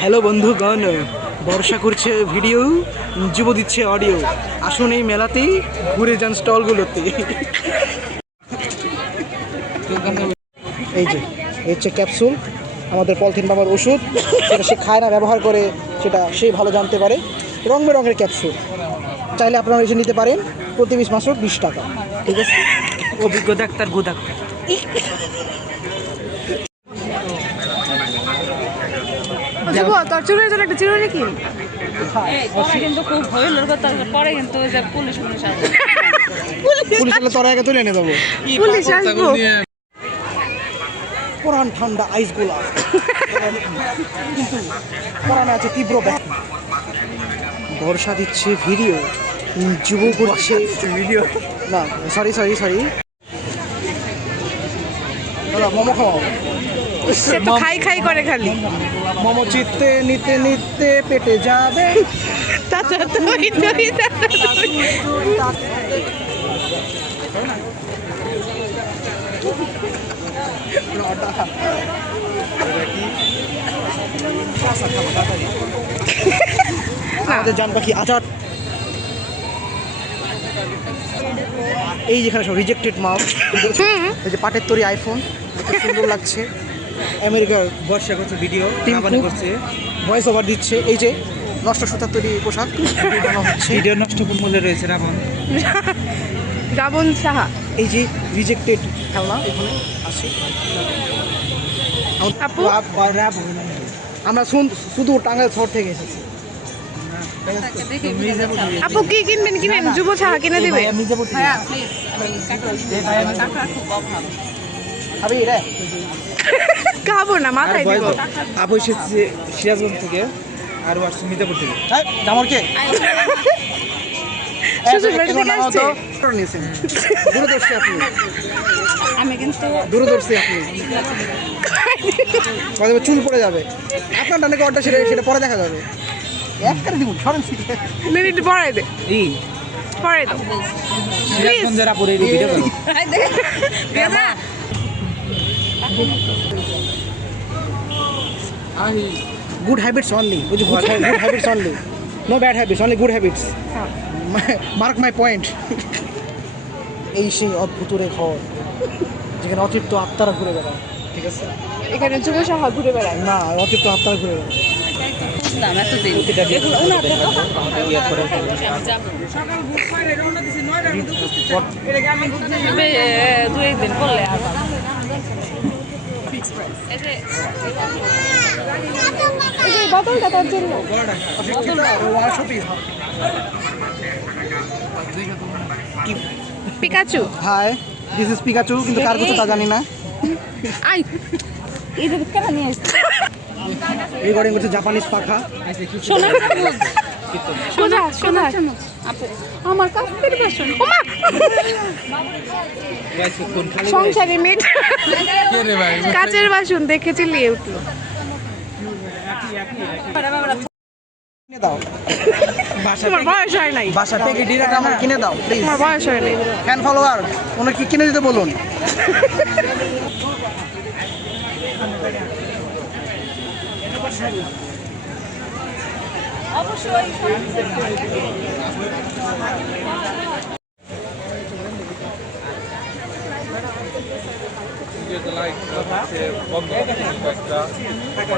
Hello বন্ধুগণ, বর্ষা করছে video, যুব দিচ্ছে অডিও। আসুন এই মেলাতেই ঘুরে যান স্টলগুলোতে। এই যে হচ্ছে ক্যাপসুল, আমাদের পলিথিন বাবার ওষুধ, সেটা সে খায় না, ব্যবহার করে, সেটা সে ভালো জানতে পারে। রং বেরঙের ক্যাপসুল চাইলে আপনারা এসে নিতে পারেন, প্রতি পিস মাত্র 20 টাকা। ঠিক আছে, অভিজ্ঞ ডাক্তার গো ডাক্তার। তোর চুলের জন্য একটা চিরুনি কি? কিন্তু খুব হইল পরে কিন্তু পুলিশ পুলিশ তোর আগে তুলে এনে দেবো। পুলিশ আসবো। পুরান ঠান্ডা আইসগুলা কিন্তু পরানে আছে তীব্র ব্যথা। বর্ষা দিচ্ছে ভিডিও, যুব করছে ভিডিও, না সরি দাদা মোমো খাওয়াও। সে তো খাই খাই করে খালি। মোমো চিত্তে নিতে নিতে পেটে যাবে। আমাদের জান পাখি আচার। এই যেখানে সব রিজেক্টেড মাল, এই যে পাটের তৈরি আইফোন, সুন্দর লাগছে। আমেরিকার বর্ষা করছে ভিডিও করছে, ভয়েস ওভার দিচ্ছে। এই যে নষ্ট সুতার তৈরি পোশাক হচ্ছে, ভিডিও নষ্ট মূল্যে রয়েছে রাবণ সাহা। এই যে রিজেক্টেড খেলনা এখানে আছে। আপু আমরা শুধু টাঙ্গাইল শহর থেকে এসেছি। আপু কি কিনবেন কিনেন, যুব সাহা কিনে দিবে। খাবো না, মাথায় দিব। আপু এসেছে সিরাজগঞ্জ থেকে, আর আসছে মির্জাপুর থেকে। জামর কে দূরদর্শী আপনি, আমি কিন্তু দূরদর্শী আপনি। চুল পড়ে যাবে আপনার ডানে কটা, সেটা পরে দেখা যাবে। একবারে দিব সরেন মিনিট পড়াই দে, পড়াই দাও সিরাজগঞ্জের আপুর এই ভিডিও করো। Good habits only, good habits only, no bad habits, only good habits. Mark my point. এই সেই অদ্ভুতুরে ঘর যেখানে অতৃপ্ত আত্মারা ঘুরে বেড়ায়। ঠিক আছে, এখানে যুব সাহা ঘুরে বেড়ায় না অতৃপ্ত আত্মারা ঘুরে বেড়ায়। দুই একদিন করলে বোতলটা তার জন্য। Pikachu, hi, this is Pikachu, কিন্তু কার কিছু তা জানি না। আই এটা কেন নিয়ে আসছে? রেকর্ডিং করছে জাপানিজ পাখা। সোনা সোনা আপু আমার কাছের বাসন, ওমা সংসারে মেট কাচের বাসন দেখে চিল্লিয়ে উঠলো। কিনে দাও, তোমার বয়স হয় নাই, বাসা থেকে ডিরেক্ট আমার কিনে দাও প্লিজ। তোমার বয়স হয় নাই। ফ্যান ফলোয়ার ওনার কি কিনে দিতে বলুন।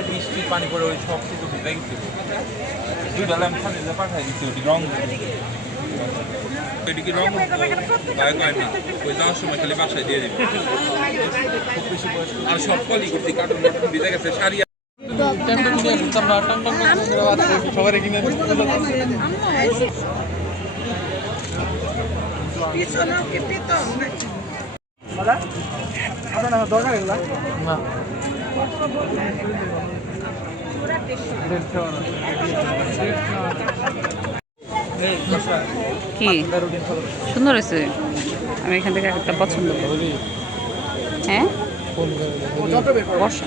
বৃষ্টির পানি পরে ওই সব কিছু ভিজে গেছিল, দুইটা ল্যাম্প খালি পাঠাই দিচ্ছে, ওটি রং ওইটি কি রং গায়ে কয় না, ওই যাওয়ার সময় খালি বাসায় দিয়ে দিবে। খুব বেশি বয়স্ক আর সব কলি করতে কার্টুন কার্টুন ভিজে গেছে, শাড়ি সবাই কিনে আপনার দরকার এগুলা না। কি সুন্দর হয়েছে, আমি এখান থেকে একটা পছন্দ করি। হ্যাঁ বর্ষা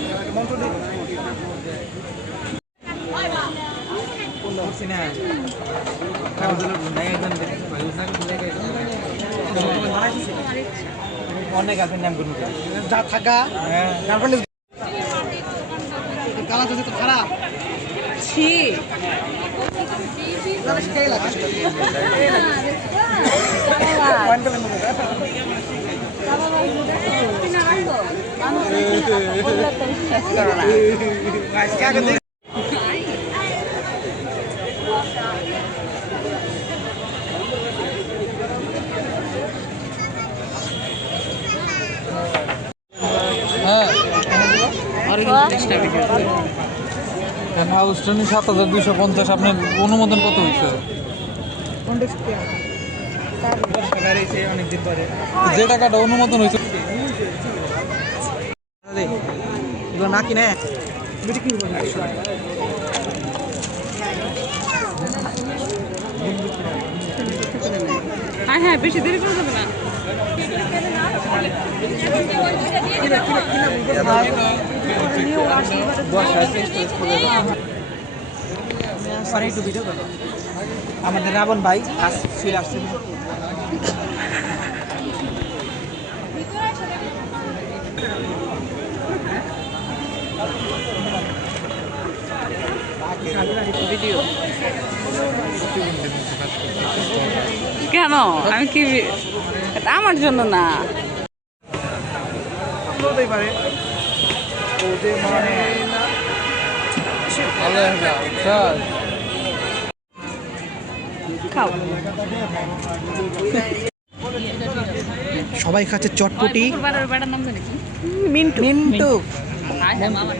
অনেক আছে নাম করুন যা থাকা গালাজ আছে তো খারাপ ছি খেয়ে লাগে হাউস ট্রেনে 7,250 আপনার অনুমোদন কত হয়েছে? অনেকদিন পরে যে টাকাটা অনুমোদন হয়েছে এগুলো না কিনে হ্যাঁ হ্যাঁ বেশি দেরি করে যাবে না একটু ভিডিও করো আমাদের রাবণ ভাই কাজ ফিরে আসছে কেন আমি কি এটা আমার জন্য না হতেই পারে খাও সবাই খাচ্ছে চটপটি বাড়ার নাম জানি কি মিন্টু হাই হ্যাঁ মামা